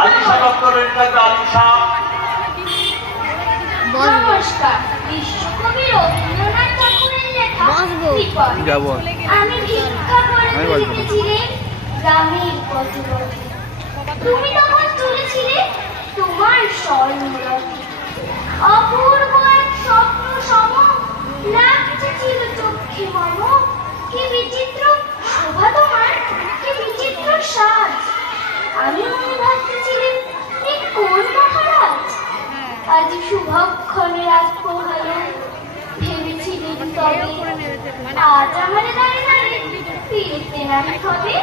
আলিশা দপ্তরের থাকবে আলিশা। নমস্কার। বিশ্বকবি রবীন্দ্রনাথ ঠাকুরের লেখা কৃপা। আমি ভিক্ষা করে বেরিয়েছিলেন গ্রামের পথে। তুমি তখন চলেছিলে তোমার স্বর্ণরথে। অপূর্ব এক স্বপ্ন সম লাগছে ছিল চোখে মম। কি বিচিত্র শোভা তোমার, কি বিচিত্র সাজ। আমি মনে ভাবতেছিলেন এ কোন মহারাজ। আজ শুভক্ষণে রাত পোহালো, ভেবেছিলেন তবে আজ আমার দাঁড়ে দাঁড়ে ফিরতে নাহি হবে।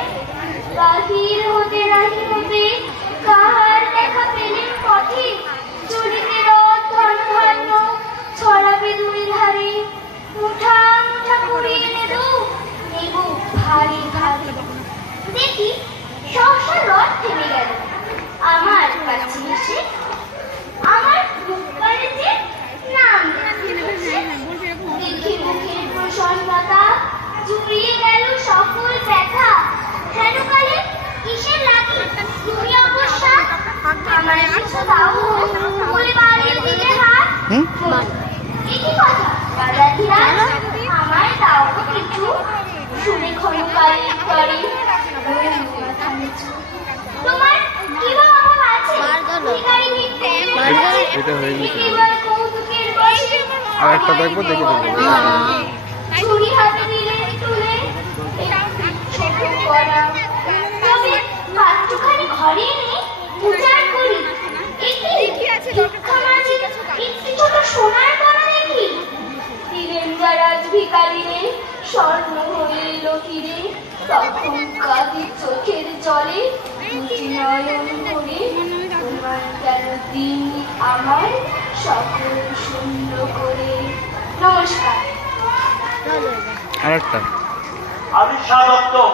বাহির হতে কাহার দেখা পেলেন পথে। চলিতে রথ ধন্য ধন্য ছড়াবে দুই ধারে। মুঠা মুঠা কুড়িয়ে নেব ভারী ভারী। দেখি সহসা রথ থেমে গেল আমার কাছে এসে। আমার বুক পাড়েতে নাম দেখি মুখের প্রসন্নতা জুড়িয়ে গেল সকল ব্যথা। কেন কালে কিসের লাগি তুমি অবস্থা। আমার কিছু দাও বলে বাড়িয়ে দিলে হাত। একই কথা রাধাধীরাজ, আমার দাও কিছু। শুনে ক্ষণকালে করে তোমার কি বা অভাব আছে। ভিখারি ভিক্ষে এটা হয়ে গেছে। কেবল কৌতুকের বসে আর একটা দেখবো, দেখে দেবো। ছুরি হাতে দিলে তুলে ছোট করা। তবে পাত্রখানি ঘরে এনে উজাড় করি। ভিক্ষা মাঝে একটি ছোট সোনার কণা দেখি। দিলেন যারা ভিখারিরে স্বর্ণ হয়ে এলো ফিরে। তখন কাঁদি চোখের জলে দুটি নয়ন ভরে। তোমার কেন দিন আমার সকল শূন্য করে। নমস্কার। আরেকটা আলিশা দপ্তর